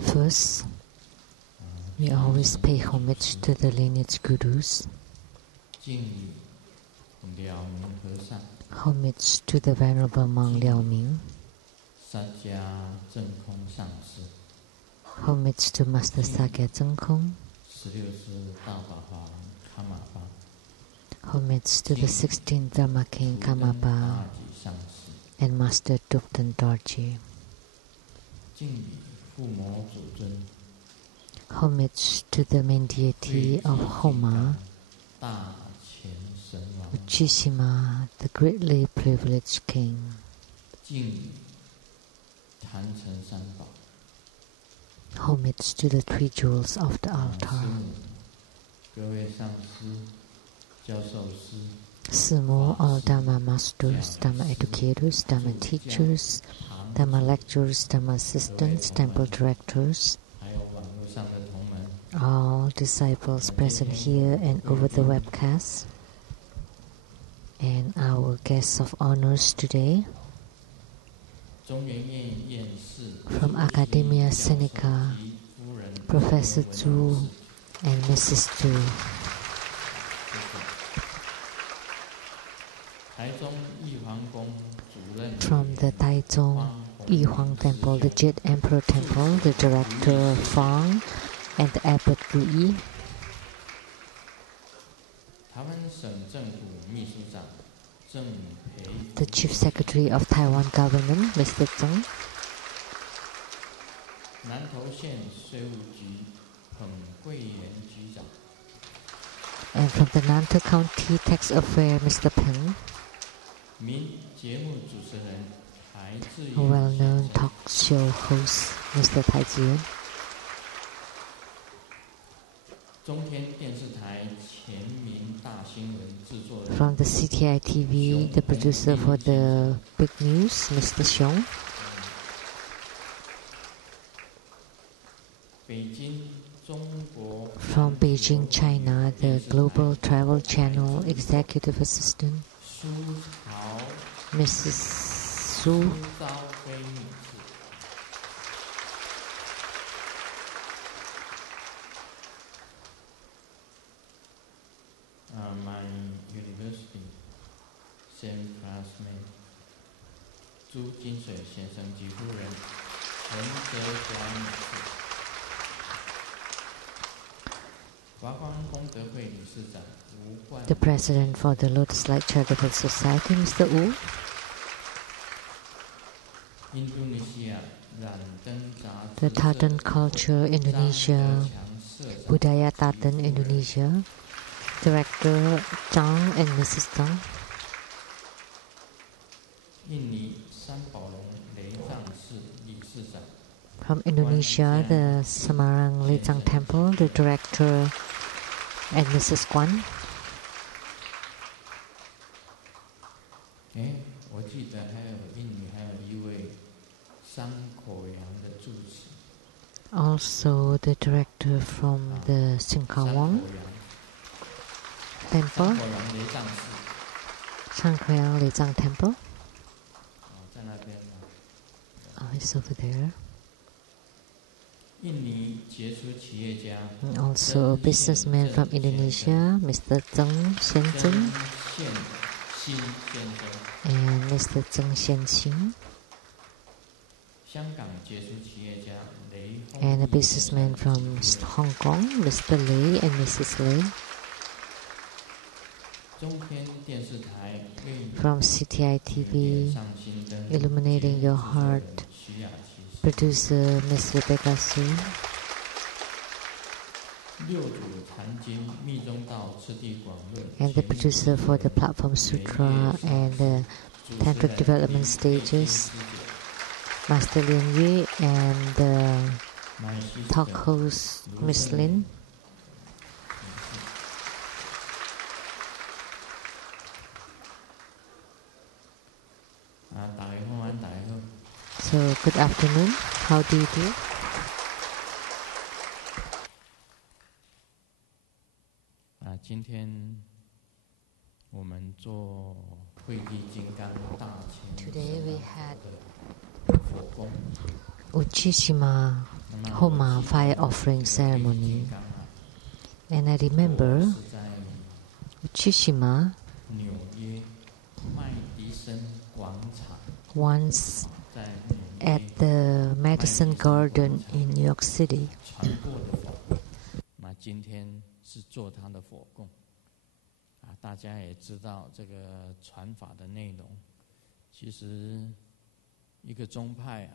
First, we always pay homage to the lineage gurus, homage to the Venerable Monk Liao Ming, homage to Master Sakya Zhengkong, homage to the 16th Dharma King Karmapa and Master Dupten Dorji, homage to the main deity of Homa, Uchishima, the greatly privileged king. Homage to the three jewels of the altar. Sumo, all Dharma masters, Dharma educators, Dharma teachers, Dharma lecturers, Dharma assistants, temple directors, all disciples present here and over the webcast, and our guests of honors today from Academia Sinica, Professor Zhu and Mrs. Zhu. From the Taiwan Lei Tsang Temple, the Jade Emperor Temple, the Director Fang and the Abbot Gu. The Chief Secretary of Taiwan Government, Mr. Tsang. And from the Nantou County Tax Affair, Mr. Peng. A well-known talk show host, Mr. Tai Ziyuan. From the CTI TV, the producer for the big news, Mr. Xiong. From Beijing, China, the Global Travel Channel Executive Assistant, Mrs. Su. My university, same classmate, Zhu Jinshui 先生及夫人，文哲小女士，华光功德会理事长吴冠， The President for the Lotus Light Charitable Society, Mr. Wu. The Tadan Culture Indonesia, Budaya Tadan Indonesia, Director Zhang and Mrs. Zhang. From Indonesia, the Semarang Lei Tsang Temple, the Director and Mrs. Guan. Also the Director from the Singkawang Temple, Sheng-Yen Lei Tsang Temple. Oh, it's over there. And also a businessman from Indonesia, Mr. Zheng Xianzhen and Mr. Zheng Xianxin. And a businessman from Hong Kong, Mr. Lei and Mrs. Lei. From CTI TV, Illuminating Your Heart, producer Ms. Rebecca Su. And the producer for the Platform Sutra and the Tantric Development Stages, Master Lin Yue, and the talk host Miss Lin. So, good afternoon. How do you do? Today we had Uchishima Homa fire offering ceremony. And I remember Uchishima once at the Madison Garden in New York City. 那今天是做他的火供大家也知道这个传法的内容。其实一个宗派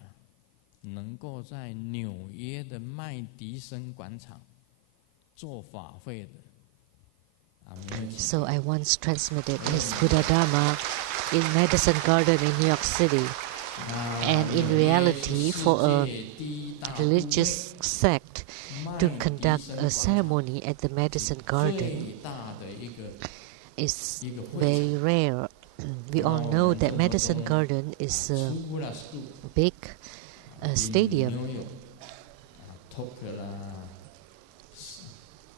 能够在纽约的麦迪森广场做法会的So I once transmitted his Buddha Dharma in Madison Garden in New York City. And in reality, for a religious sect to conduct a ceremony at the Madison Garden is very rare. We all know that Madison Garden is a big stadium.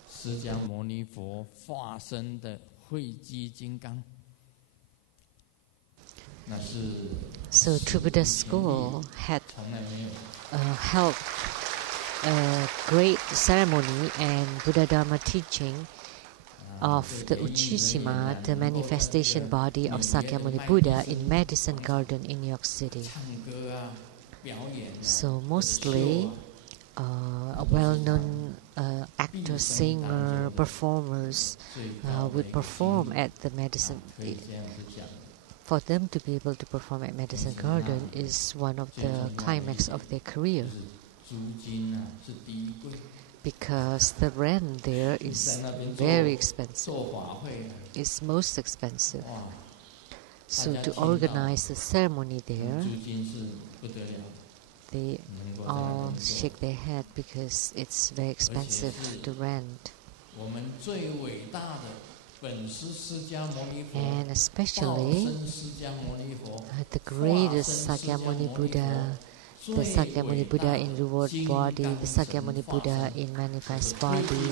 释迦牟尼佛化身的慧基金刚。So True Buddha School had held a great ceremony and Buddha Dharma teaching of the Uchishima, the manifestation body of Sakyamuni Buddha, in Madison Garden in New York City. So mostly a well-known actor, singer, performers would perform at the Madison. For them to be able to perform at Madison Garden is one of the climax of their career, because the rent there is very expensive. It's most expensive. So to organize the ceremony there, they all shake their head because it's very expensive to rent. And especially the greatest Sakyamuni Buddha, the Sakyamuni Buddha in reward body, the Sakyamuni Buddha in manifest body,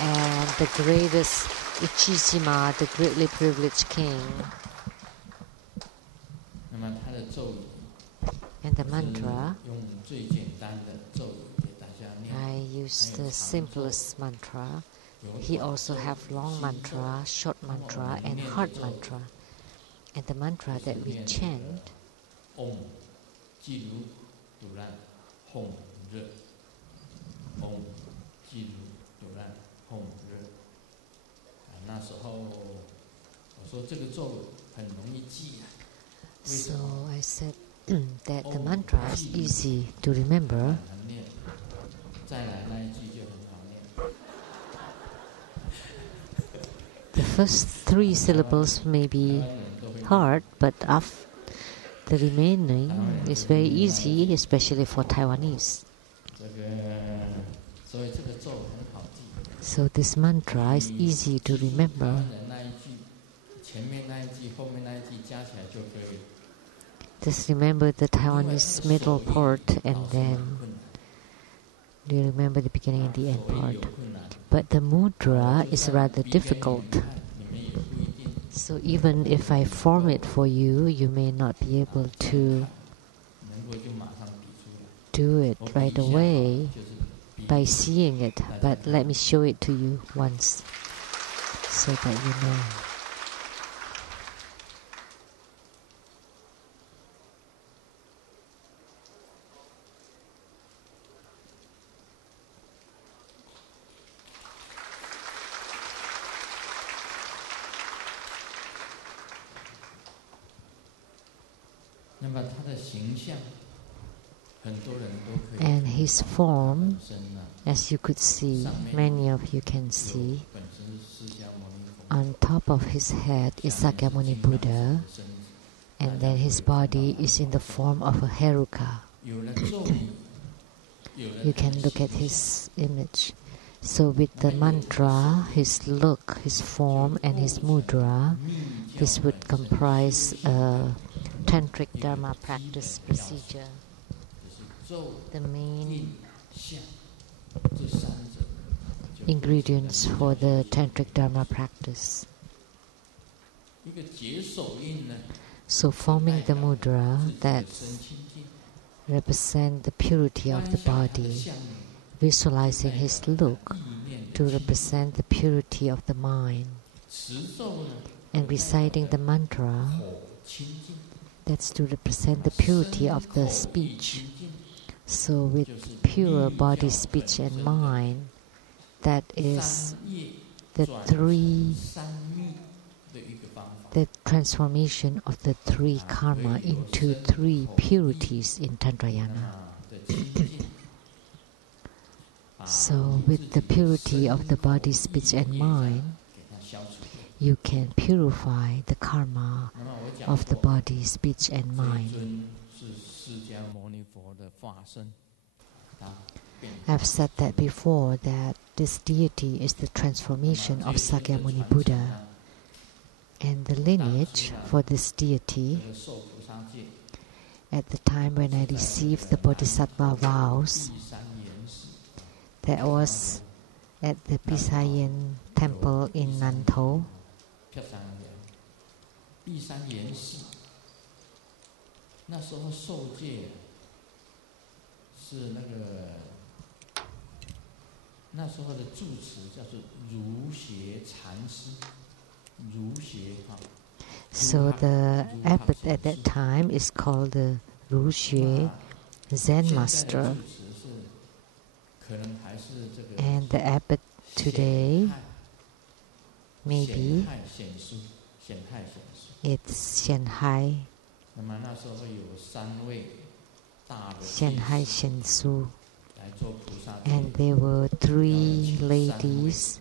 and the greatest Uchishima, the greatly privileged king. And the mantra, I use the simplest mantra. He also have long mantra, short mantra, and hard mantra. And the mantra that we chant, Om Jiru Duran Hom Re. Om Jiru Duran Hom Re. 那时候我说这个咒很容易记So I said that the mantra is easy to remember. 再来那一句就很好念。The first 3 syllables may be hard, but the remaining is very easy, especially for Taiwanese. So this mantra is easy to remember. Just remember the Taiwanese middle part and then you remember the beginning and the end part. But the mudra is rather difficult. So even if I form it for you, you may not be able to do it right away by seeing it. But let me show it to you once so that you know. And his form, as you could see, many of you can see, on top of his head is Sakyamuni Buddha, and then his body is in the form of a heruka. You can look at his image. So with the mantra, his look, his form, and his mudra, this would comprise a tantric dharma practice procedure. The main ingredients for the tantric dharma practice. So forming the mudra that represents the purity of the body, visualizing his look to represent the purity of the mind, and reciting the mantra that's to represent the purity of the speech. So with pure body, speech and mind, that is the transformation of the three karma into three purities in Tantrayana. So with the purity of the body, speech and mind, you can purify the karma of the body, speech and mind. I've said that before, that this deity is the transformation of Sakyamuni Buddha. And the lineage for this deity, at the time when I received the Bodhisattva vows, that was at the Pisayen temple in Nantou. So the abbot at that time is called the Ru Xue Zen Master. And the abbot today, maybe it's Shanhai Shen Su. And there were three ladies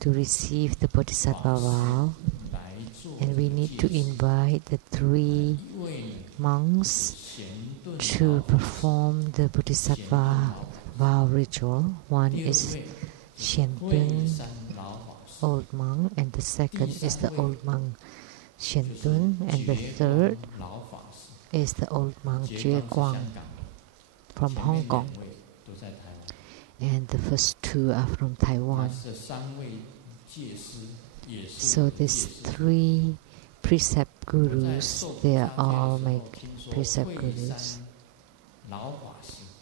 to receive the Bodhisattva vow. And we need to invite the three monks to perform the Bodhisattva vow ritual. One is Shen-Tun, old monk, and the second is the old monk Shen-Tun, and the third is the old monk Jue Guang from Hong Kong. And the first two are from Taiwan. So these three precept gurus, they are all my precept gurus.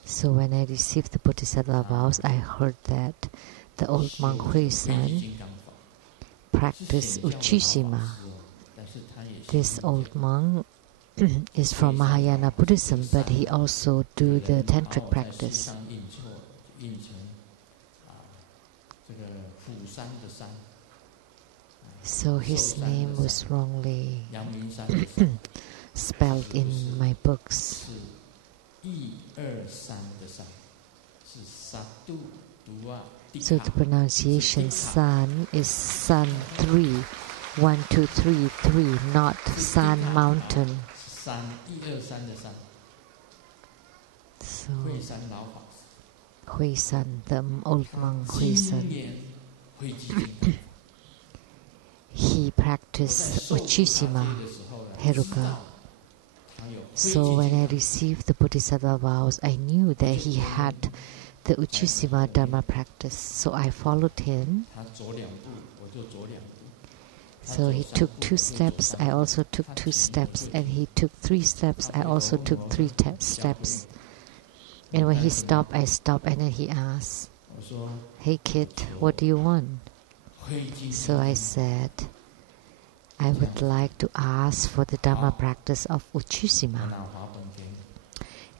So when I received the Bodhisattva vows, I heard that the old monk Hui-san practiced Uchishima. This old monk is from Mahayana Buddhism, but he also do the tantric practice. So his name was wrongly spelled in my books. So the pronunciation San is San 3, 1, 2, 3, 3, not San Mountain. So Hui-san, the old monk Hui-san, he practiced Uchishima Heruka. So when I received the Bodhisattva vows, I knew that he had the Uchishima Dharma practice. So I followed him. So he took 2 steps, I also took 2 steps, and he took 3 steps, I also took 3 steps. And when he stopped, I stopped, and then he asked, "Hey kid, what do you want?" So I said, "I would like to ask for the Dharma practice of Uchishima."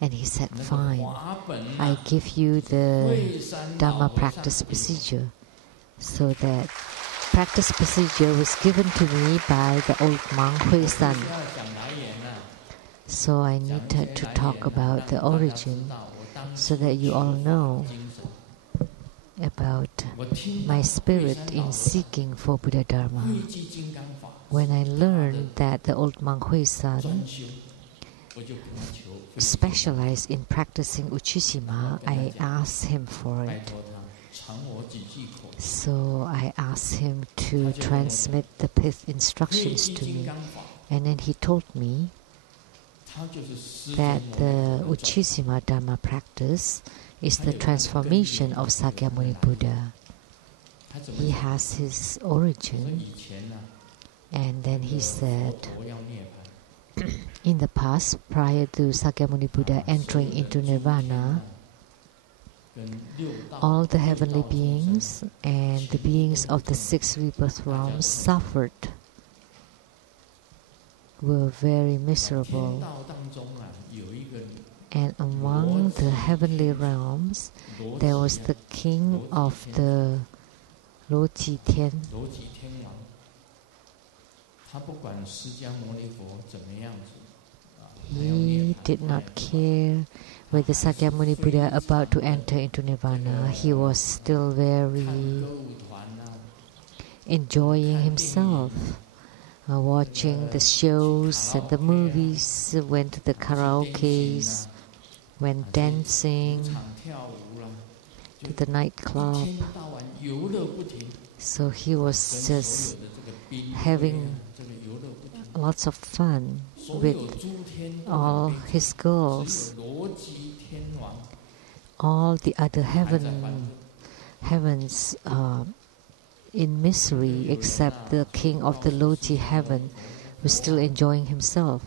And he said, "Fine, I give you the Dharma practice procedure." So that practice procedure was given to me by the old monk Hui-san. So I needed to talk about the origin so that you all know about my spirit in seeking for Buddha Dharma. When I learned that the old monk Hui-san specialized in practicing Uchishima, I asked him for it. So I asked him to transmit the 5th instructions to me. And then he told me that the Uchishima Dharma practice is the transformation of Sakyamuni Buddha. He has his origin And then he said, in the past, prior to Sakyamuni Buddha entering into Nirvana, all the heavenly beings and the beings of the 6 rebirth realms suffered, were very miserable. And among the heavenly realms, there was the king of the Loji Tian. He did not care whether Sakyamuni Buddha about to enter into Nirvana. He was still very enjoying himself, watching the shows and the movies, went to the karaokes, went dancing to the nightclub. So he was just having lots of fun with all his girls. All the other heavens in misery, except the king of the Loji heaven was still enjoying himself.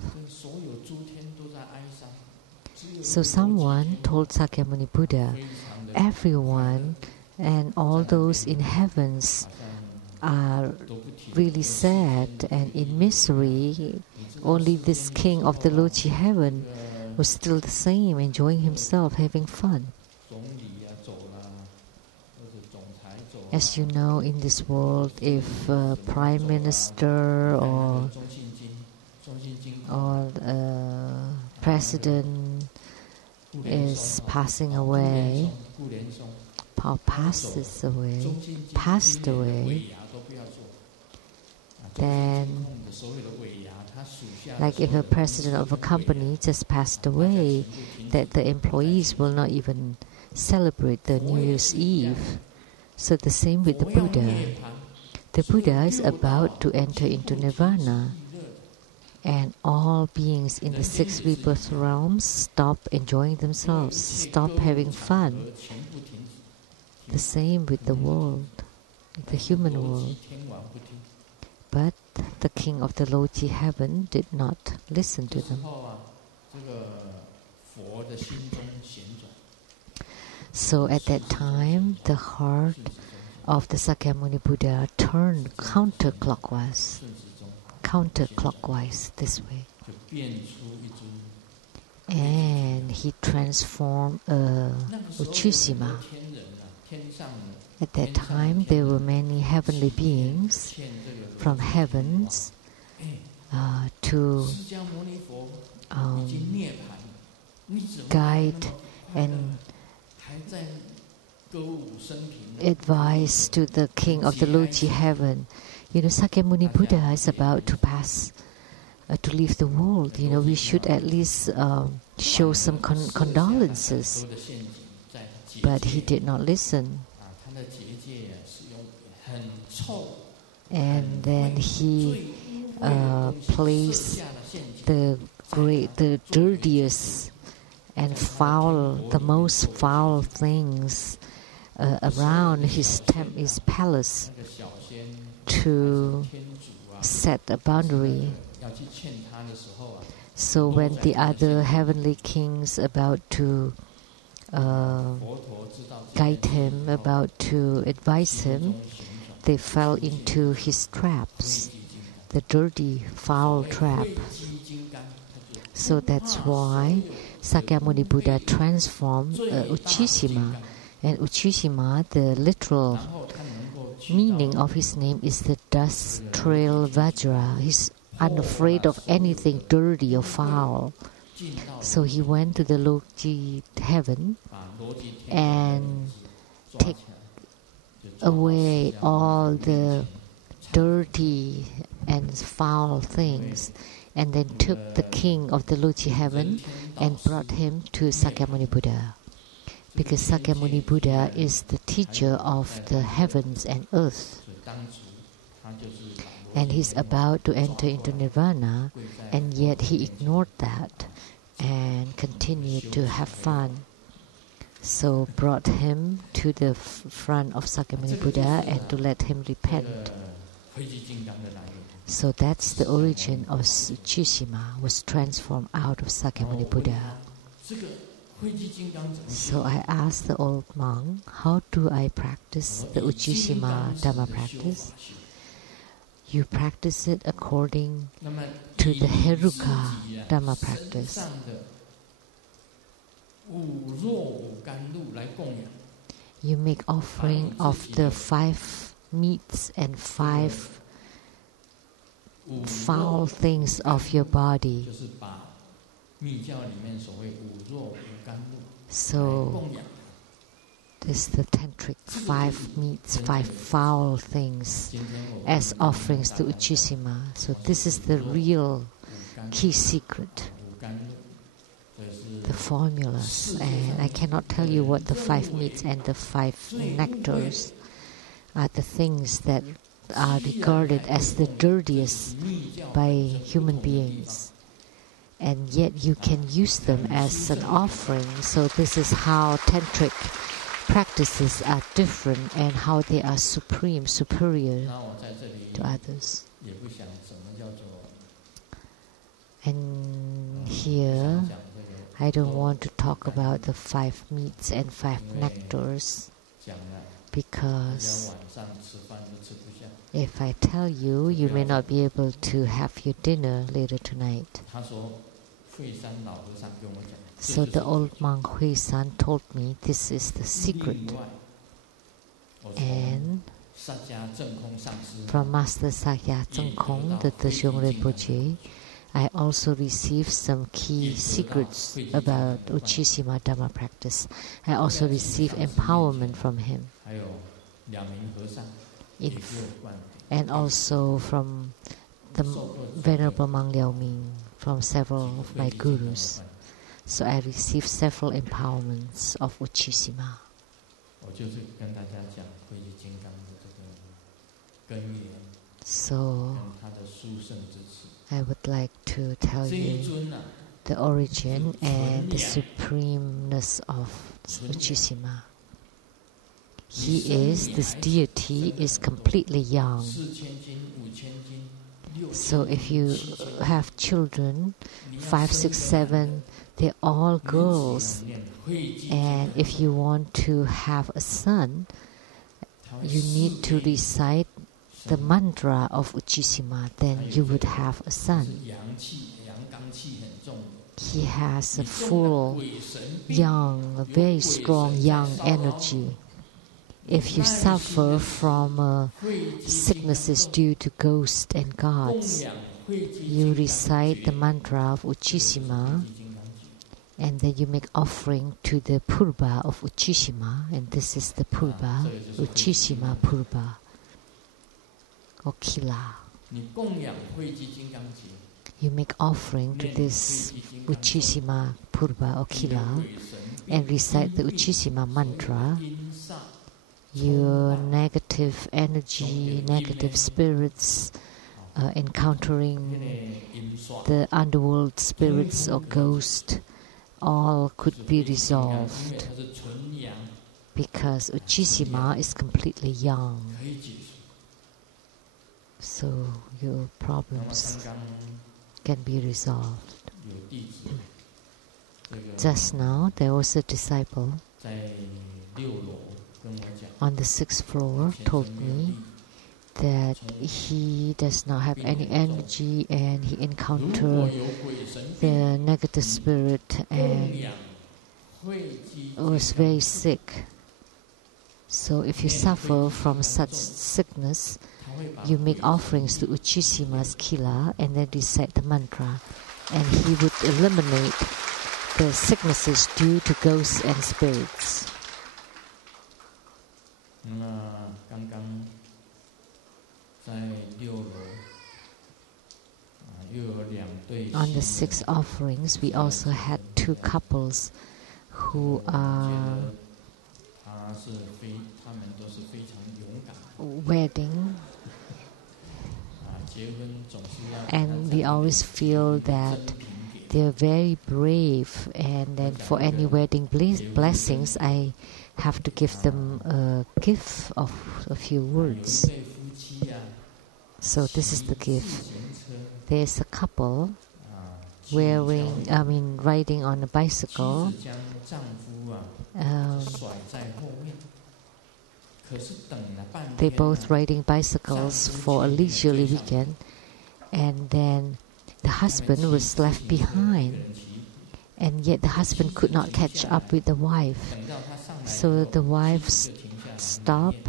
So someone told Sakyamuni Buddha, everyone and all those in heavens are really sad and in misery. Only this king of the Loji heaven was still the same, enjoying himself, having fun. As you know, in this world, if a prime minister or president is passing away, or passed away, then, like if a president of a company just passed away, that the employees will not even celebrate the New Year's Eve. So the same with the Buddha. The Buddha is about to enter into Nirvana, and all beings in the 6 rebirth realms stop enjoying themselves, stop having fun. The same with the world, the human world. But the king of the Loji heaven did not listen to them. So at that time, the heart of the Sakyamuni Buddha turned counterclockwise this way. And he transformed Uchishima. At that time, there were many heavenly beings from heavens to guide and advise to the king of the Loji heaven. Sakyamuni Buddha is about to pass, to leave the world. We should at least show some condolences. But he did not listen. And then he placed the dirtiest and the most foul things around his palace to set a boundary. So when the other heavenly kings about to guide him, about to advise him, they fell into his traps, the dirty, foul trap. So that's why Sakyamuni Buddha transformed Uchishima. And Uchishima, the literal meaning of his name is the dust trail Vajra. He's unafraid of anything dirty or foul. So he went to the Loji heaven and take away all the dirty and foul things, and then took the king of the Loji heaven and brought him to Sakyamuni Buddha. Because Sakyamuni Buddha is the teacher of the heavens and earth. And he's about to enter into Nirvana, and yet he ignored that and continued to have fun. So brought him to the front of Sakyamuni Buddha and to let him repent. So that's the origin of Uchishima, was transformed out of Sakyamuni Buddha. So I asked the old monk, how do I practice the Uchishima Dhamma practice? You practice it according to the Heruka Dhamma practice. You make offering of the 5 meats and 5 foul things of your body. So this is the tantric 5 meats, 5 foul things as offerings to Uchishima. So this is the real key secret, the formulas. And I cannot tell you what the 5 meats and the 5 nectars are, the things that are regarded as the dirtiest by human beings. And yet you can use them as an offering. So this is how tantric practices are different and how they are supreme, superior to others. And here, I don't want to talk about the 5 meats and 5 nectars, because if I tell you, you may not be able to have your dinner later tonight. So the old monk Hui San told me this is the secret. And from Master Sakya Zengkong, the Teshung Rinpoche, I also received some key secrets about Uchishima Dhamma practice. I also received empowerment from him. And also from the Venerable Mang Liao Ming, from several of my gurus. So I received several empowerments of Uchishima. So I would like to tell you the origin and the supremeness of Uchishima. He is, this deity is completely young. So if you have children, 5, 6, 7, they're all girls. And if you want to have a son, you need to recite the mantra of Uchishima, then you would have a son. He has a full, young, a very strong young energy. If you suffer from sicknesses due to ghosts and gods, you recite the mantra of Uchishima, and then you make offering to the Purba of Uchishima, and this is the Purba, Uchishima Purba, or Kila. You make offering to this Uchishima Purba or Kila, and recite the Uchishima mantra. Your negative energy, negative spirits, encountering the underworld spirits or ghosts, all could be resolved, because Uchishima is completely young. So your problems can be resolved. Just now there was a disciple on the 6th floor told me that he does not have any energy and he encountered the negative spirit and was very sick. So if you suffer from such sickness, you make offerings to Uchishima's Kila and then recite the mantra, and he would eliminate the sicknesses due to ghosts and spirits. On the 6 offerings, we also had 2 couples who are wedding, and we always feel that they're very brave, and then for any wedding blessings, I have to give them a gift of a few words. So this is the gift. There's a couple riding on a bicycle. They're both riding bicycles for a leisurely weekend, and then the husband was left behind, and yet the husband could not catch up with the wife. So the wife stopped,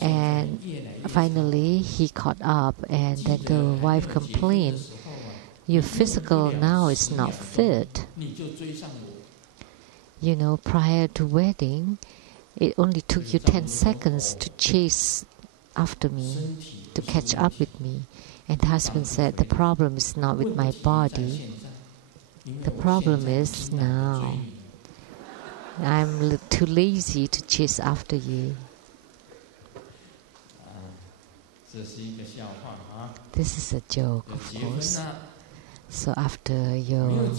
and finally he caught up, and then the wife complained, "Your physical now is not fit. You know, prior to wedding, it only took you 10 seconds to chase after me, to catch up with me." And the husband said, "The problem is not with my body. The problem is now I'm too lazy to chase after you." This is a joke, of course. So after you're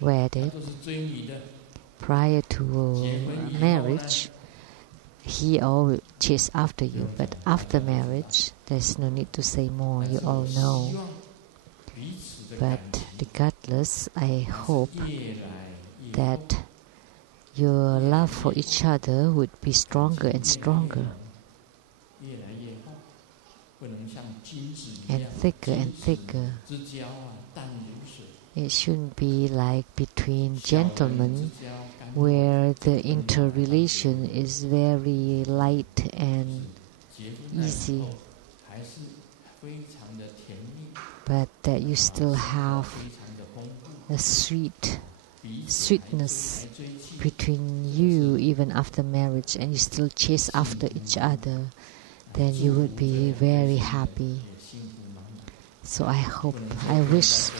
wedded, prior to marriage, he all chase after you. But after marriage, there's no need to say more. You all know. But regardless, I hope that your love for each other would be stronger and stronger, and thicker. It shouldn't be like between gentlemen, where the interrelation is very light and easy, but that you still have a sweetness between you even after marriage, and you still chase after each other, then you would be very happy. So I wish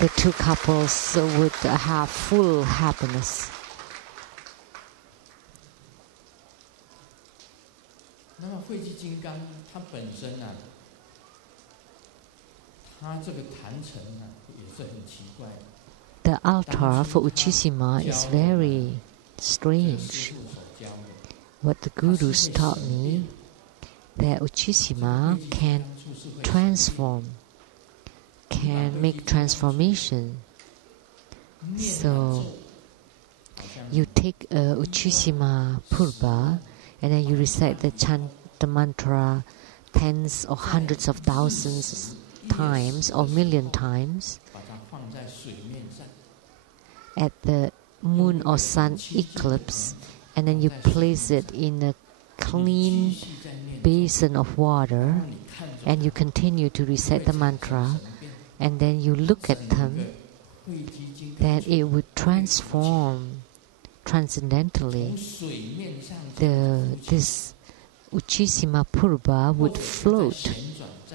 the two couples would have full happiness. The altar for Uchishima is very strange. What the gurus taught me, that Uchishima can make transformation. So you take Uchishima Purba, and then you recite the mantra tens or hundreds of thousands times or million times at the moon or sun eclipse, and then you place it in a clean basin of water, and you continue to recite the mantra, and then you look at them, then it would transform transcendentally. This Uchishima Purba would float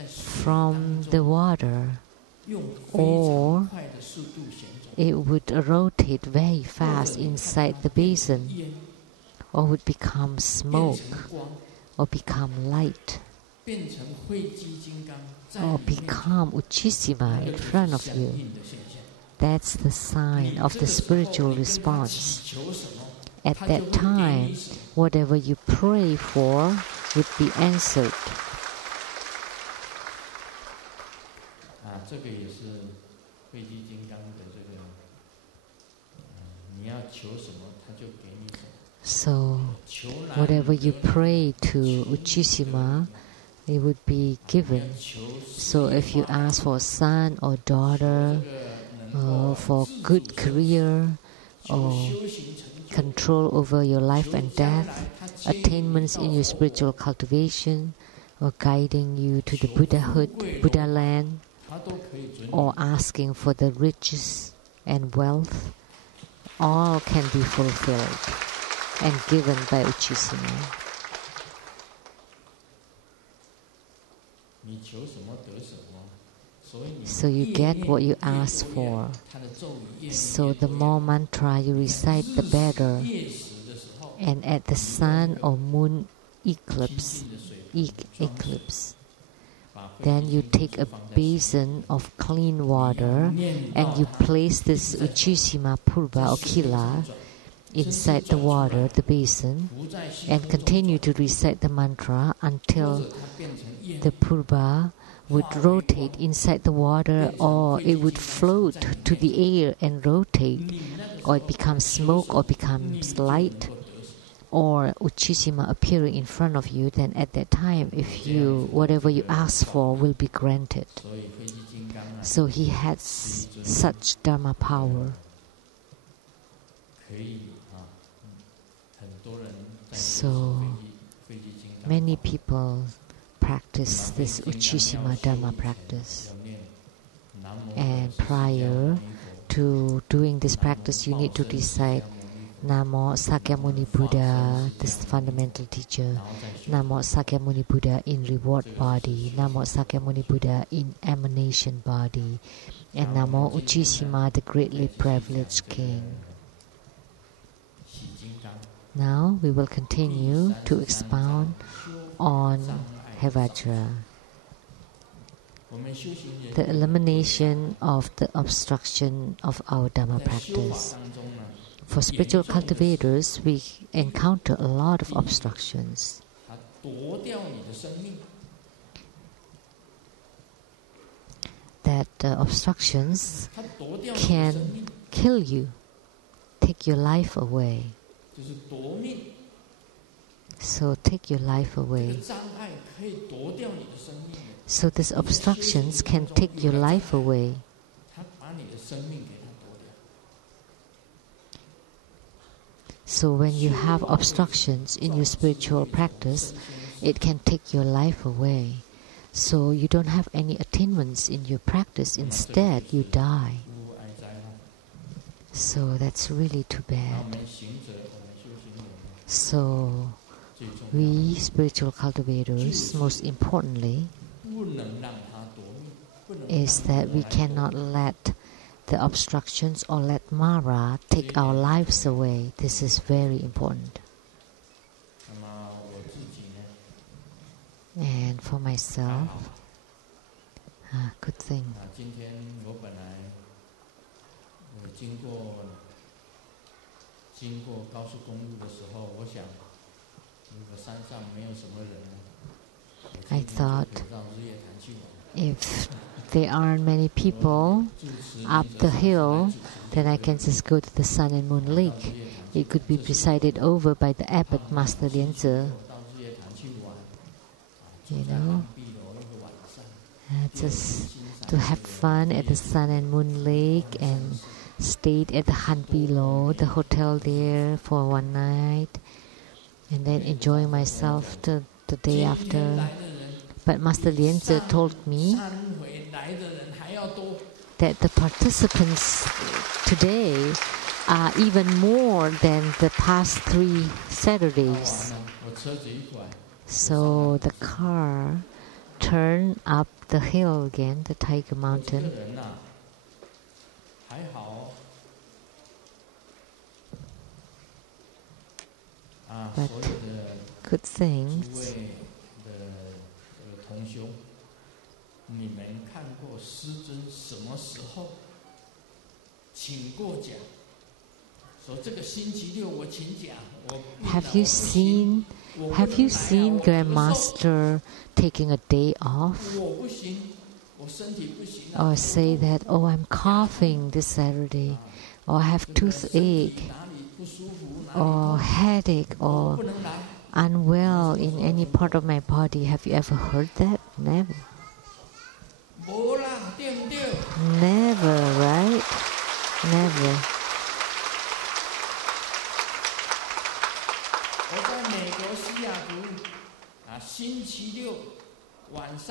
from the water, or it would rotate very fast inside the basin, or would become smoke, or become light, or become Uchishima in front of you. That's the sign of the spiritual response. At that time, whatever you pray for would be answered. So, whatever you pray to Uchishima, it would be given. So, if you ask for a son or daughter, or for good career, or control over your life and death, attainments in your spiritual cultivation, or guiding you to the Buddha land, or asking for the riches and wealth, all can be fulfilled and given by Uchishima. So you get what you ask for. So the more mantra you recite, the better. And at the sun or moon eclipse, then you take a basin of clean water, and you place this Uchishima Purba or Kila inside the water, the basin, and continue to recite the mantra until the purba would rotate inside the water, or it would float to the air and rotate, or it becomes smoke or becomes light, or Uchishima appearing in front of you, then at that time, if you whatever you ask for will be granted. So he had such Dharma power. So many people practice this Uchishima Dharma practice. And prior to doing this practice, you need to recite Namo Sakyamuni Buddha, this fundamental teacher. Namo Sakyamuni Buddha in reward body. Namo Sakyamuni Buddha in emanation body. And Namo Uchishima, the greatly privileged king. Now we will continue to expound on Hevajra, the elimination of the obstruction of our Dhamma practice. For spiritual cultivators, we encounter a lot of obstructions. That obstructions can kill you, take your life away. So take your life away. So these obstructions can take your life away. So when you have obstructions in your spiritual practice, it can take your life away. So you don't have any attainments in your practice. Instead, you die. So that's really too bad. So we spiritual cultivators, most importantly, is that we cannot let the obstructions or let Mara take our lives away. This is very important. And for myself, good thing. I thought if there aren't many people up the hill, then I can just go to the Sun and Moon Lake. It could be presided over by the abbot, Master Lien Tsang. You know, just to have fun at the Sun and Moon Lake and stayed at the Han Below, the hotel there for one night, and then enjoying myself the day after. But Master Lien Tsang told me that the participants today are even more than the past 3 Saturdays. So the car turned up the hill again, the Tiger Mountain. But good things. Have you seen Grandmaster taking a day off? Or say that, oh, I'm coughing this Saturday, or I have toothache, or headache, or unwell in any part of my body. Have you ever heard that? Never. Never, right? Never.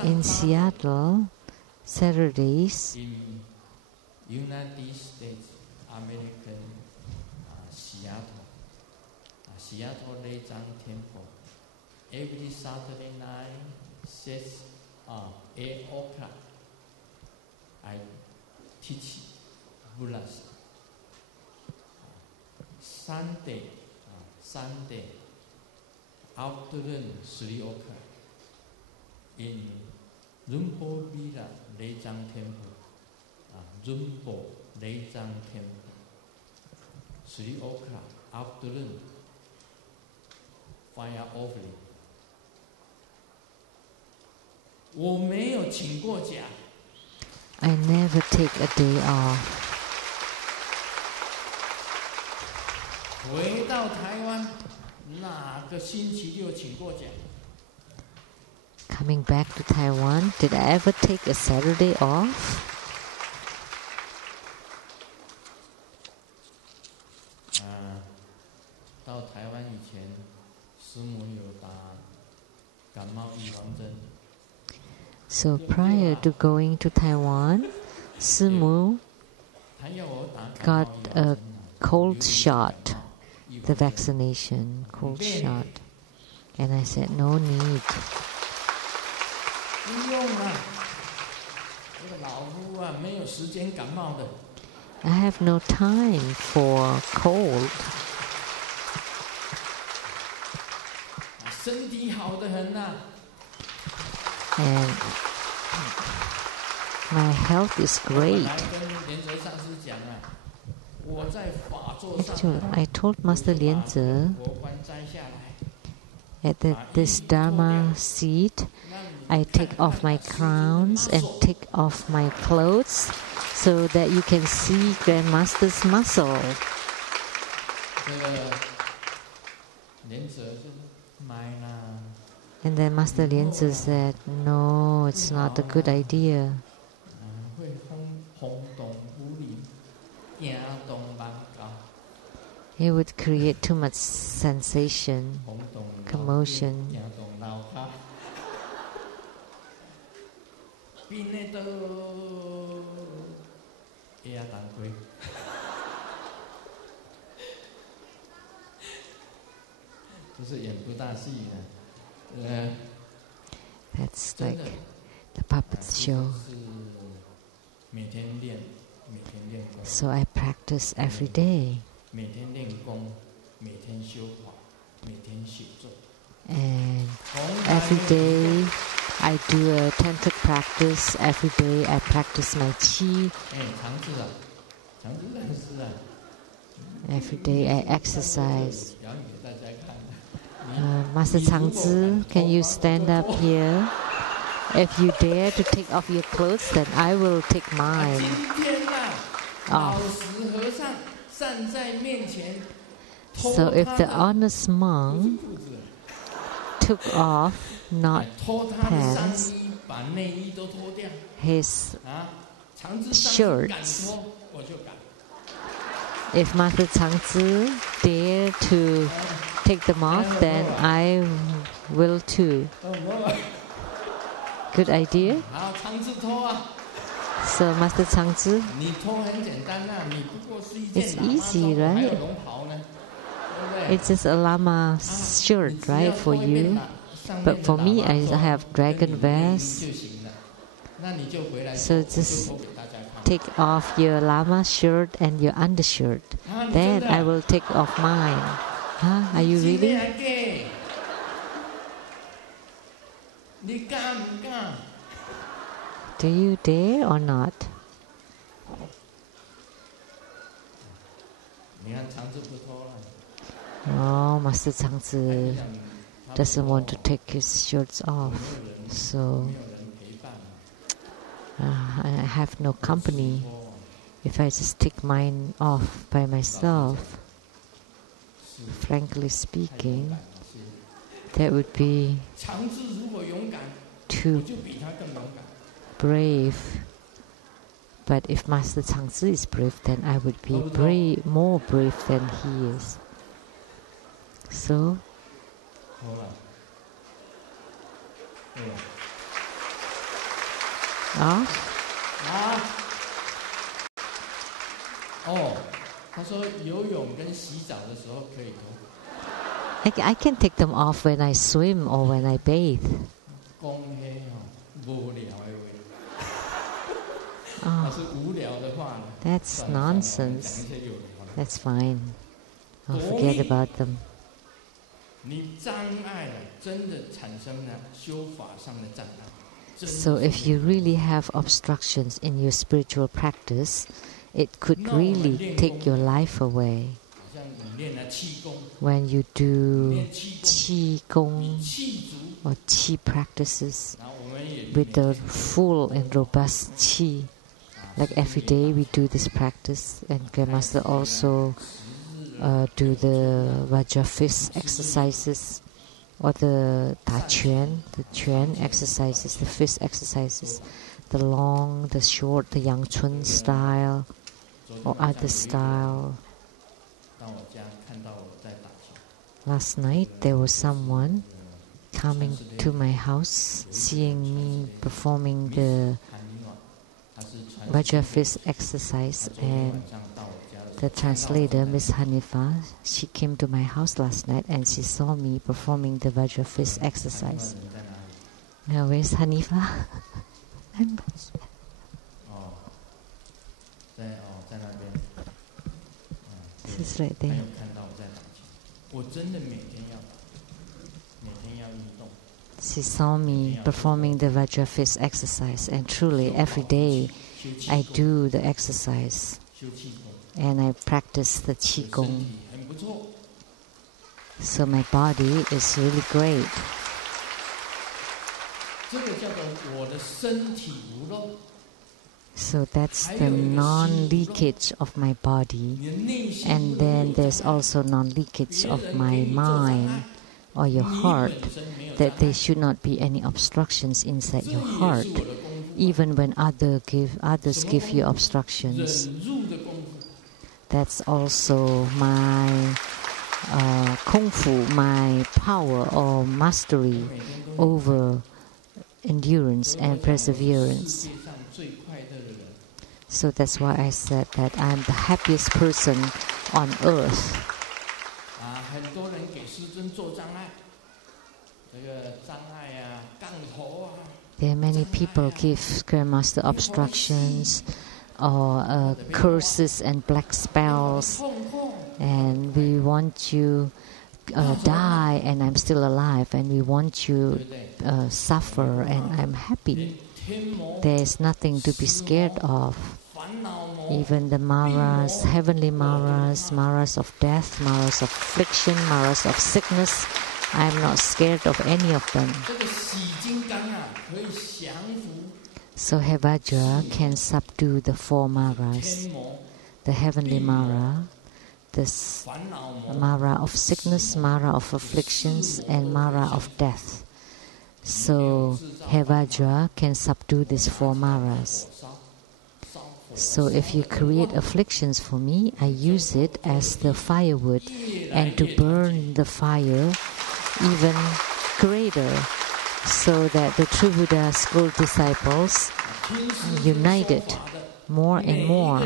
In Seattle, Saturdays, United States, American, Seattle Lei Tsang Temple, every Saturday night, 8 o'clock, I teach Buddhas. Sunday, afternoon 3 o'clock, in Rumpo Villa Lei Tsang Temple, Rumpo Lei Tsang Temple, 3 o'clock. afternoon fire offering. 我没有请过假。 I never take a day off. 回到台湾，哪个星期六请过假？ Coming back to Taiwan, did I ever take a Saturday off? 到台湾以前，师母有打感冒预防针。 So prior to going to Taiwan, Simu got a cold shot, the vaccination, cold shot. And I said, no need. 不用啊，这个老夫啊，没有时间感冒的。 I have no time for cold. 身体好得很呐。 And my health is great. Actually, I told Master Lianzi at this Dharma seat, I take off my crowns and take off my clothes so that you can see Grandmaster's muscle. And then Master Lianzi said, no, it's not a good idea. It would create too much sensation, commotion. That's like the puppet show. So I practice every day. And every day I do a tantric practice. Every day I practice my qi. Every day I exercise. Master Changzi, can you stand up here? If you dare to take off your clothes, then I will take mine off. So if the honest monk took off not pants, his shirts, if Master Changzi dare to take them off, then I will too. Good idea? So Master Changzi, it's easy, right? It's just a lama shirt, right, for you? But for me, I have dragon vest. So just take off your lama shirt and your undershirt. Then I will take off mine. Huh? Are you really? Do you dare or not? Oh, Master Changzi doesn't want to take his shirts off. So I have no company. If I just take mine off by myself, frankly speaking, that would be too brave. But if Master Changzi is brave, then I would be more brave than he is. So, I can take them off when I swim or when I bathe. That's nonsense. That's fine. I'll forget about them. So if you really have obstructions in your spiritual practice, it could really take your life away. when you do qi gong or qi practices with the full and robust qi. Like every day we do this practice, and Grandmaster also do the Vajra fist exercises or the Da Quan, the Quan exercises, the fist exercises, the long, the short, the Yang Chun style or other style. Last night there was someone coming to my house, seeing me performing the Vajra fist exercise, and the translator, Miss Hanifa, she came to my house last night and she saw me performing the Vajra fist exercise. Now, where's Hanifa? She's right there. She saw me performing the Vajra fist exercise, and truly every day I do the exercise and I practice the Qigong. So my body is really great. So that's the non-leakage of my body. And then there's also non-leakage of my mind or your heart, that there should not be any obstructions inside your heart, even when others give you obstructions. That's also my kung fu, my power or mastery over endurance and perseverance. So that's why I said that I'm the happiest person on earth. There are many people give Grandmaster obstructions or curses and black spells, and we want you die and I'm still alive, and we want you suffer and I'm happy. There is nothing to be scared of. Even the Maras, heavenly Maras, Maras of death, Maras of affliction, Maras of sickness, I am not scared of any of them. So Hevajra can subdue the four Maras, the heavenly Mara, the Mara of sickness, Mara of afflictions, and Mara of death. So Hevajra can subdue these four Maras. So if you create afflictions for me, I use it as the firewood and to burn the fire even greater, so that the true Buddha school disciples are united more and more.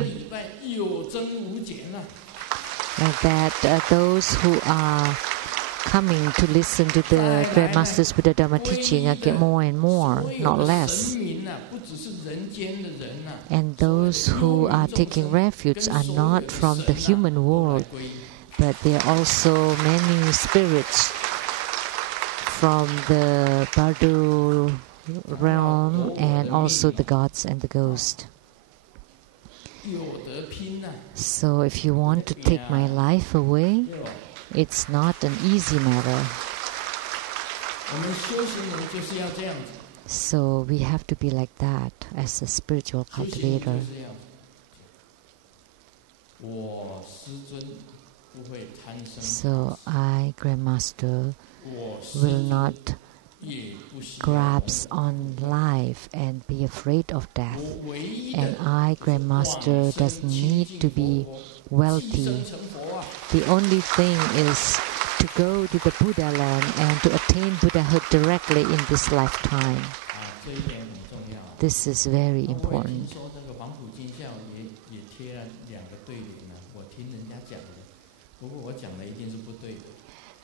Like that, those who are coming to listen to the Grandmaster's Buddha Dharma teaching get more and more, not less. And those who are taking refuge are not from the human world, but there are also many spirits from the Bardo realm, and also the gods and the ghosts. So if you want to take my life away, it's not an easy matter. So we have to be like that as a spiritual cultivator. So I, Grandmaster, will not grasp on life and be afraid of death. And I, Grandmaster, doesn't need to be wealthy. The only thing is to go to the Buddha land and to attain Buddhahood directly in this lifetime. This is very important.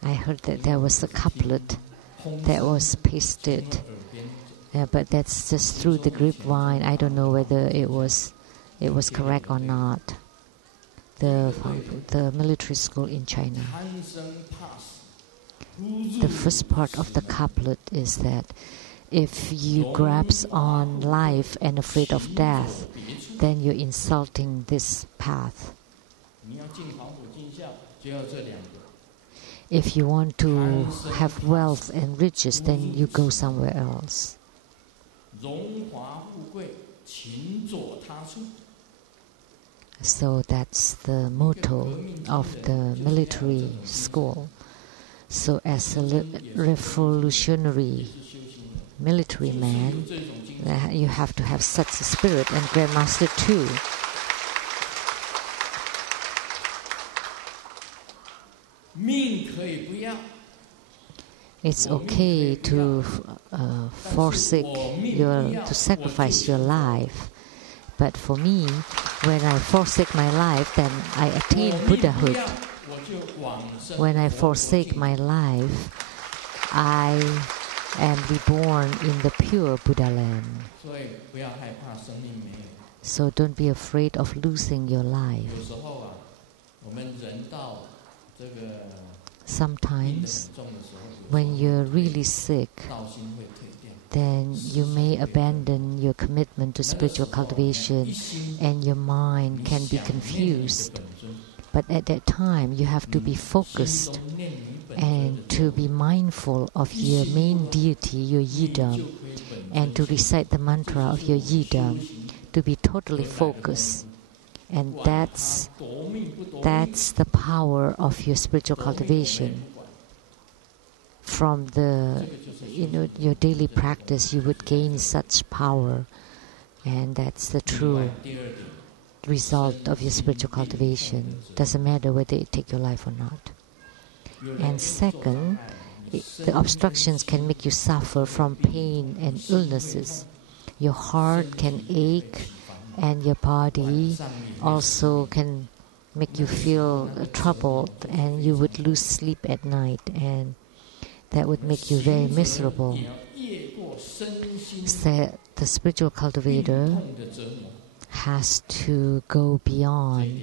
I heard that there was a couplet that was pasted, but that's just through the grapevine. I don't know whether it was correct or not. The military school in China. The first part of the couplet is that if you grasp on life and afraid of death, then you're insulting this path. If you want to have wealth and riches, then you go somewhere else. So that's the motto of the military school. So as a revolutionary military man, you have to have such a spirit, and Grandmaster too. It's okay to to sacrifice your life. But for me, when I forsake my life, then I attain Buddhahood. When I forsake my life, I am reborn in the pure Buddha land. So don't be afraid of losing your life. Sometimes, when you're really sick, then you may abandon your commitment to spiritual cultivation and your mind can be confused. But at that time, you have to be focused and to be mindful of your main deity, your yidam, and to recite the mantra of your yidam, to be totally focused. And that's the power of your spiritual cultivation. From your daily practice, you would gain such power, and that's the true result of your spiritual cultivation. Doesn't matter whether it take your life or not. And second, the obstructions can make you suffer from pain and illnesses. Your heart can ache, and your body also can make you feel troubled, and you would lose sleep at night, and that would make you very miserable. So the spiritual cultivator has to go beyond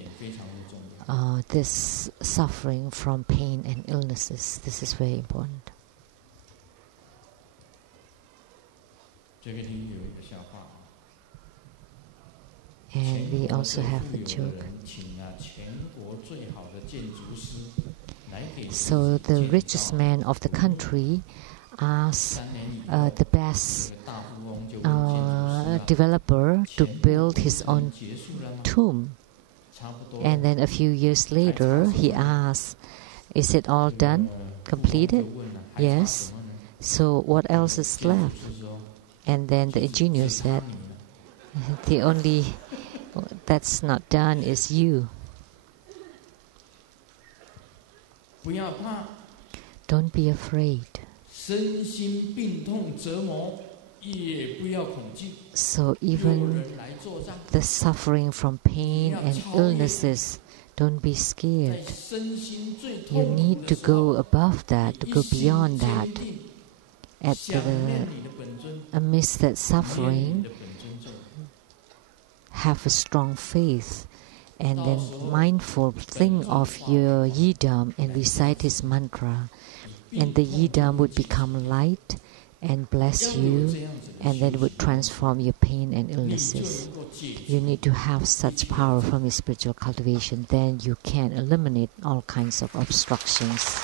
this suffering from pain and illnesses. This is very important. And we also have a joke. So the richest man of the country asked the best developer to build his own tomb. And then a few years later, he asked, "Is it all done? Completed?" "Yes." "So what else is left?" And then the engineer said, "The only that's not done is you." Don't be afraid. So even the suffering from pain and illnesses, don't be scared. You need to go above that, to go beyond that. Amidst that suffering, have a strong faith, and then mindful think of your yidam and recite his mantra, and the yidam would become light and bless you, and then would transform your pain and illnesses. You need to have such power from your spiritual cultivation, then you can eliminate all kinds of obstructions.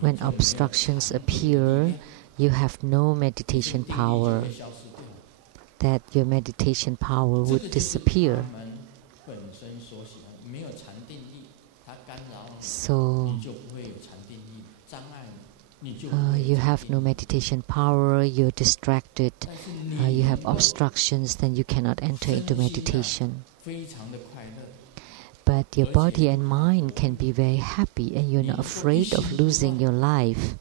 When obstructions appear, you have no meditation power. That your meditation power would disappear. So you have no meditation power, you're distracted, you have obstructions, then you cannot enter into meditation. But your body and mind can be very happy, and you're not afraid of losing your life.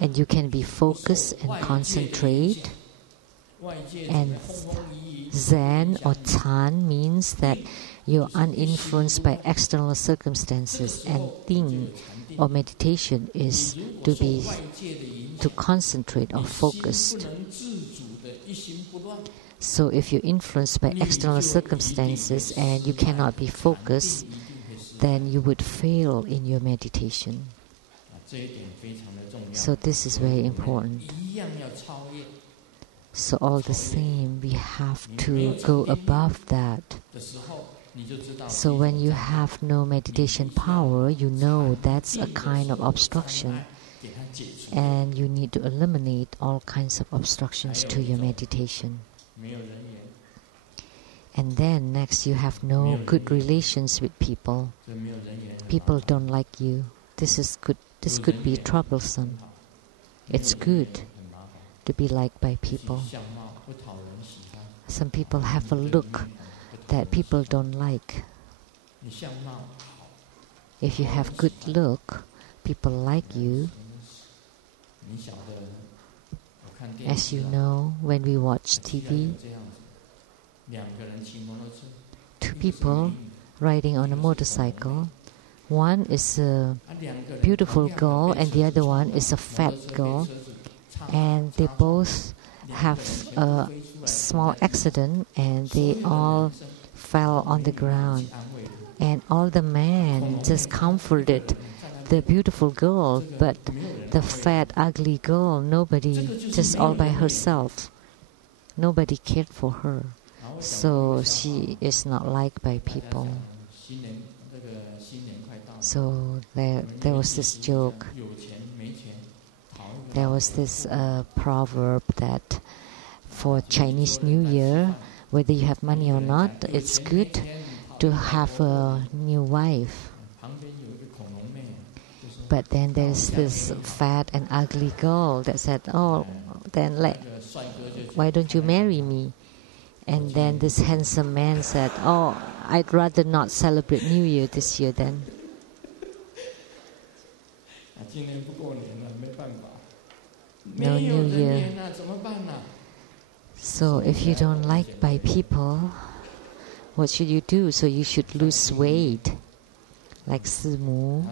And you can be focused and concentrate. And Zen or Chan means that you're uninfluenced by external circumstances, and thing or meditation is to concentrate or focused. So if you're influenced by external circumstances and you cannot be focused, then you would fail in your meditation. So this is very important. So all the same, we have to go above that. So when you have no meditation power, you know that's a kind of obstruction. And you need to eliminate all kinds of obstructions to your meditation. And then next, you have no good relations with people. People don't like you. This could be troublesome. It's good to be liked by people. Some people have a look that people don't like. If you have good look, people like you. As you know, when we watch TV, two people riding on a motorcycle. One is a beautiful girl and the other one is a fat girl. And they both have a small accident and they all fell on the ground. And all the men just comforted the beautiful girl, but the fat, ugly girl, nobody, just all by herself. Nobody cared for her. So she is not liked by people. So there was this joke. There was this proverb that for Chinese New Year, whether you have money or not, it's good to have a new wife. But then there's this fat and ugly girl that said, "Oh, then why don't you marry me?" And then this handsome man said, "Oh, I'd rather not celebrate New Year this year then." No New Year. So if you don't like by people, what should you do? So you should lose weight. Like Simu,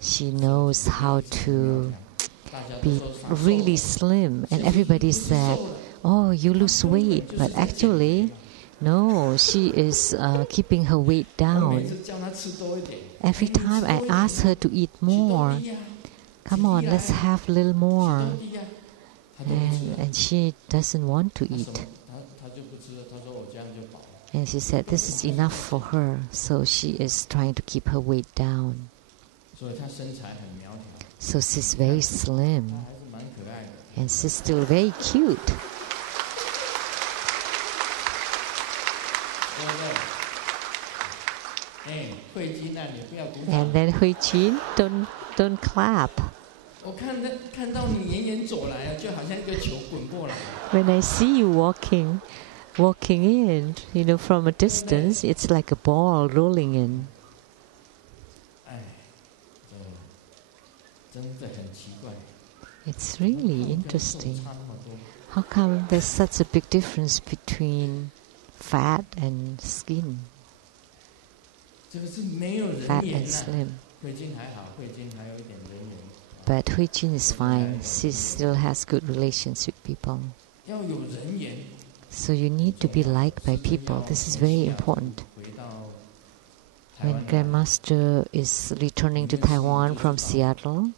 she knows how to be really slim. And everybody said, "Oh, you lose weight." But actually, no, she is keeping her weight down. Every time I ask her to eat more, "Come on, let's have a little more." And she doesn't want to eat. And she said this is enough for her, so she is trying to keep her weight down. So she's very slim, and she's still very cute. And then Hui Jin, don't clap. When I see you walking in, from a distance, it's like a ball rolling in. It's really interesting. How come there's such a big difference between fat and skin? Fat and slim. But Hui Jin is fine. She still has good relations with people. So you need to be liked by people. This is very important. When Grandmaster is returning to Taiwan from Seattle,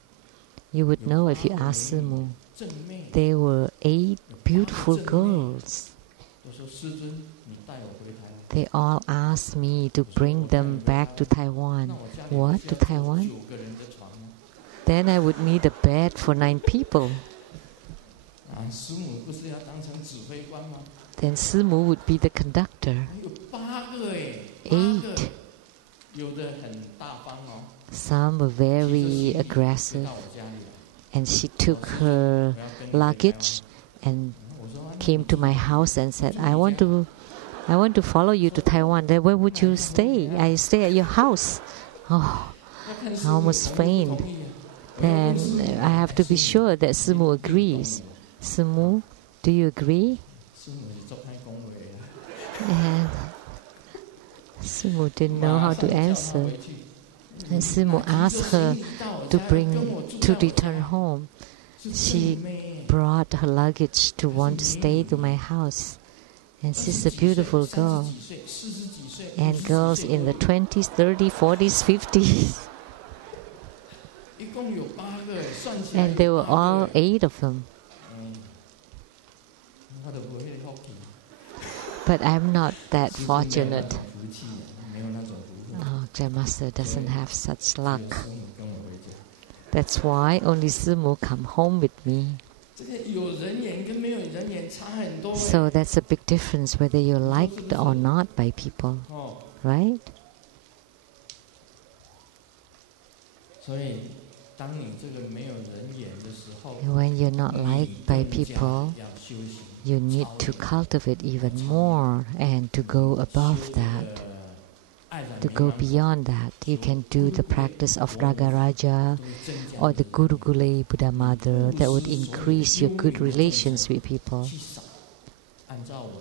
you would know if you ask Simu. There were 8 beautiful girls. They all asked me to bring them back to Taiwan. What? To Taiwan? Then I would need a bed for 9 people. Then Simu would be the conductor. 8. Some were very aggressive. And she took her luggage and came to my house and said, I want to follow you to Taiwan. Then where would you stay? I stay at your house. Oh, I almost faint. Then I have to be sure that Simu agrees. Simu, do you agree? And Simu didn't know how to answer. And Simu asked her to return home. She brought her luggage to want to stay to my house. And she's a beautiful girl. And girls in the 20s, 30s, 40s, 50s. And there were all 8 of them. But I'm not that fortunate. Oh, Zen Master doesn't have such luck. That's why only Simu come home with me. So that's a big difference whether you're liked or not by people, right? When you're not liked by people, you need to cultivate even more and to go above that, to go beyond that. You can do the practice of Raga Raja or the Guru Gule Buddha Mother that would increase your good relations with people.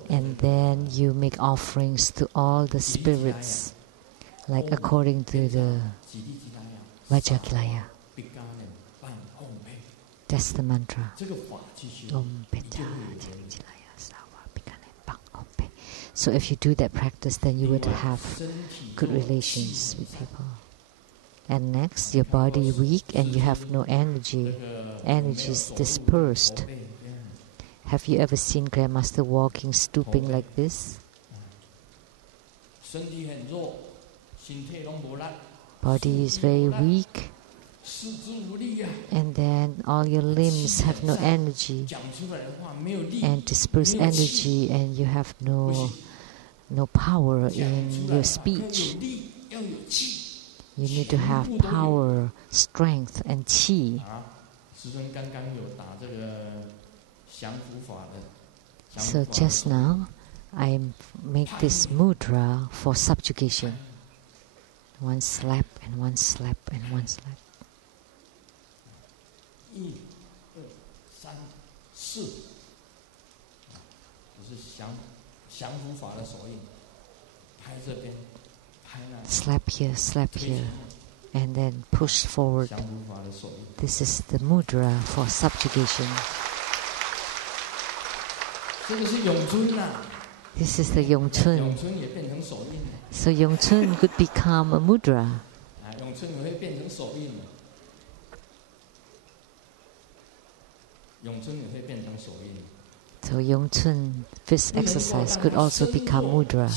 And then you make offerings to all the spirits, like according to the Vajrakilaya. That's the mantra. So if you do that practice, then you would have good relations with people. And next, your body weak and you have no energy. Energy is dispersed. Have you ever seen Grandmaster walking, stooping like this? Body is very weak, and then all your limbs have no energy and disperse energy, and you have no power in your speech. You need to have power, strength, and qi. So just now, I make this mudra for subjugation. One slap and one slap and one slap. 1、2、3、4，这是降伏法的手印，拍这边，拍那。Slap here, slap here, and then push forward. This is the mudra for subjugation. 这个是咏春呐。This is the Yongchun. So Yongchun could become a mudra. So Yongchun fist exercise could also become mudra.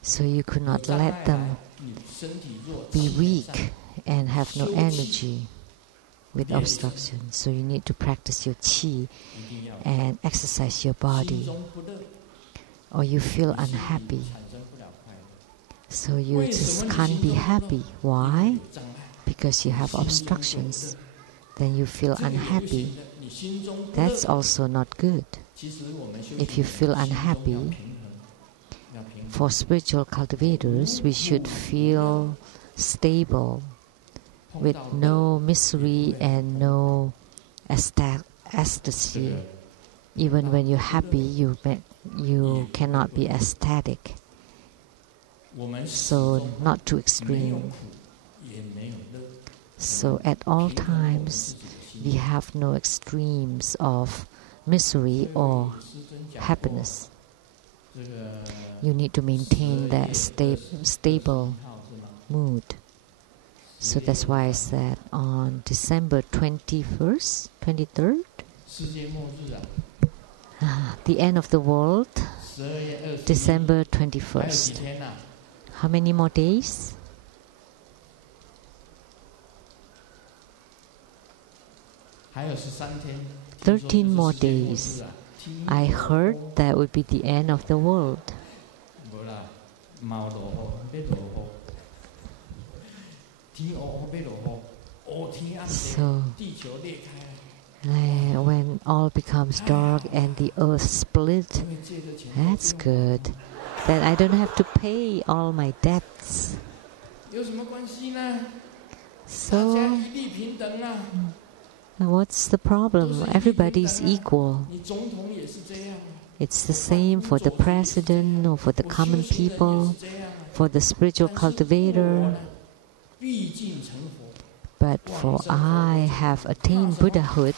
So you could not let them be weak and have no energy with obstruction. So you need to practice your qi and exercise your body. Or you feel unhappy. So you just can't be happy. Why? Because you have obstructions. Then you feel unhappy. That's also not good. If you feel unhappy, for spiritual cultivators, we should feel stable, with no misery and no ecstasy. Even when you're happy, you cannot be ecstatic. So not too extreme. So at all times, we have no extremes of misery or happiness. You need to maintain that stable mood. So that's why I said on December 21st, 23rd, the end of the world, December 21st. How many more days? 13 more days. I heard that would be the end of the world. So, when all becomes dark and the earth split, that's good. Then I don't have to pay all my debts. So, what's the problem? Everybody's equal. It's the same for the president or for the common people, for the spiritual cultivator. But for I have attained Buddhahood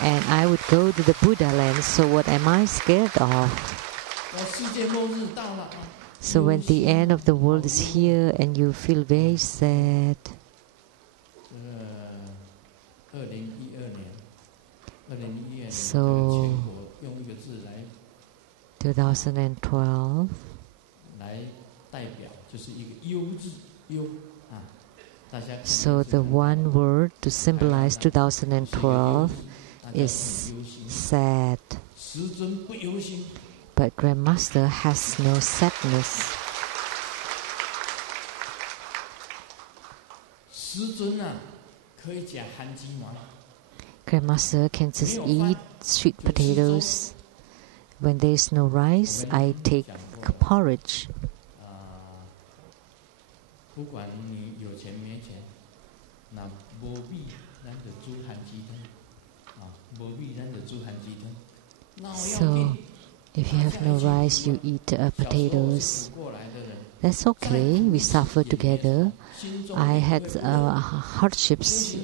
and I would go to the Buddha land, so what am I scared of? So when the end of the world is here and you feel very sad, so 2012. 来代表就是一个忧字，忧啊，大家看。So the one word to symbolize 2012 is sad. 师尊不忧心。But Grandmaster has no sadness. 师尊啊，可以吃番薯糜。Grandmaster can just eat sweet potatoes. When there is no rice, I take porridge. 不管你有钱没钱，那无米咱就煮番薯汤，无米咱就煮番薯汤。So, if you have no rice, you eat potatoes. That's okay. We suffer together. I had hardships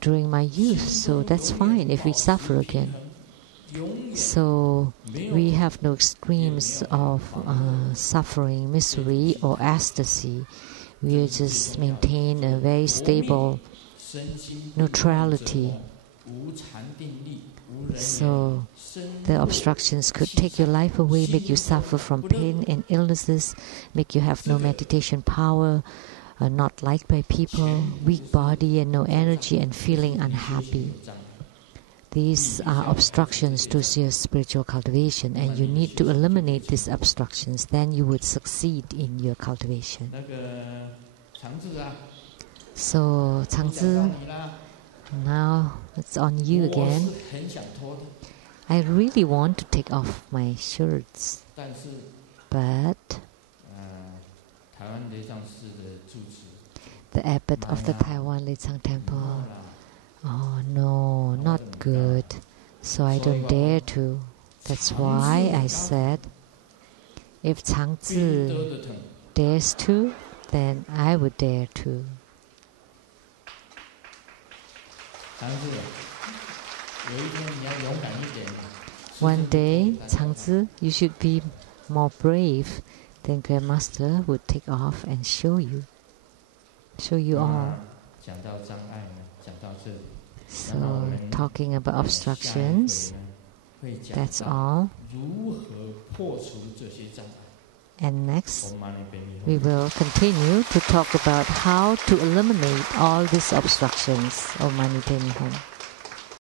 during my youth, so that's fine if we suffer again. So we have no extremes of suffering, misery, or ecstasy. We just maintain a very stable neutrality. So the obstructions could take your life away, make you suffer from pain and illnesses, make you have no meditation power, not liked by people, weak body and no energy, and feeling unhappy. These are obstructions to your spiritual cultivation, and you need to eliminate these obstructions. Then you would succeed in your cultivation. So, Changzi, now it's on you again. I really want to take off my shirts, but the abbot of the Taiwan Lei Tsang temple, oh no, not good. So I don't dare to. That's why I said, if Changzi dares to, then I would dare to. One day, Changzi, you should be more brave. Then Grandmaster would take off and show you all. So, talking about obstructions, that's all. And next, we will continue to talk about how to eliminate all these obstructions. Om Mani Padme Hum.